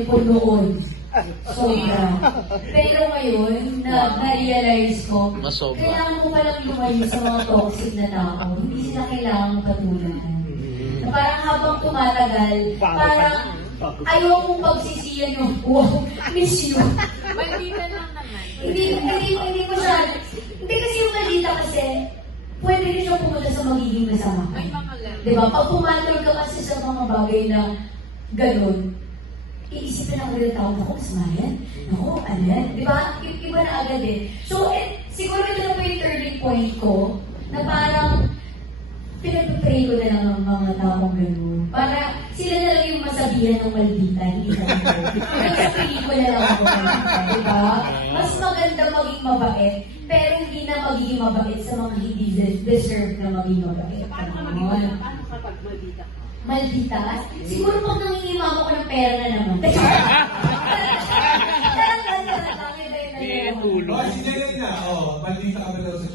po noon. Sobra. Pero ngayon, na, na-realize ko, Masobra. kailangan mo palang lumayo sa mga toxic na tao. Hindi sila kailangan patulan. Na parang habang tumatagal, parang ayaw mong pagsisiyan yung, wow, miss you. Maldita lang naman. hindi, hindi, hindi ko siya, hindi kasi yung maldita kasi, pwede rin siya pumunta sa magiging masama. May mga level. Di ba? Pag pumatol ka kasi sa mga bagay na ganun, iisipin ako ng tao, ako, smayan. Ako, yan? Di ba? Iba na agad eh. So, eh, siguro ito na po yung turning point ko, na parang, pinag-pray ko na lang ang mga taong gano'n. Para sila na lang yung masabihan ng maldita, hindi na ako. Hanggang sa pelikula lang ako maldita, di ba? Mas maganda maging mabait, pero hindi na magiging mabait sa mga hindi de- deserve na maging mabait. Paano ka maging Paano kapag maldita ka? Maldita? Siguro pag nangingimamo ko ng pera na naman. Tulong. Oh, si Jenny na. Oh, maldita ka ba daw sa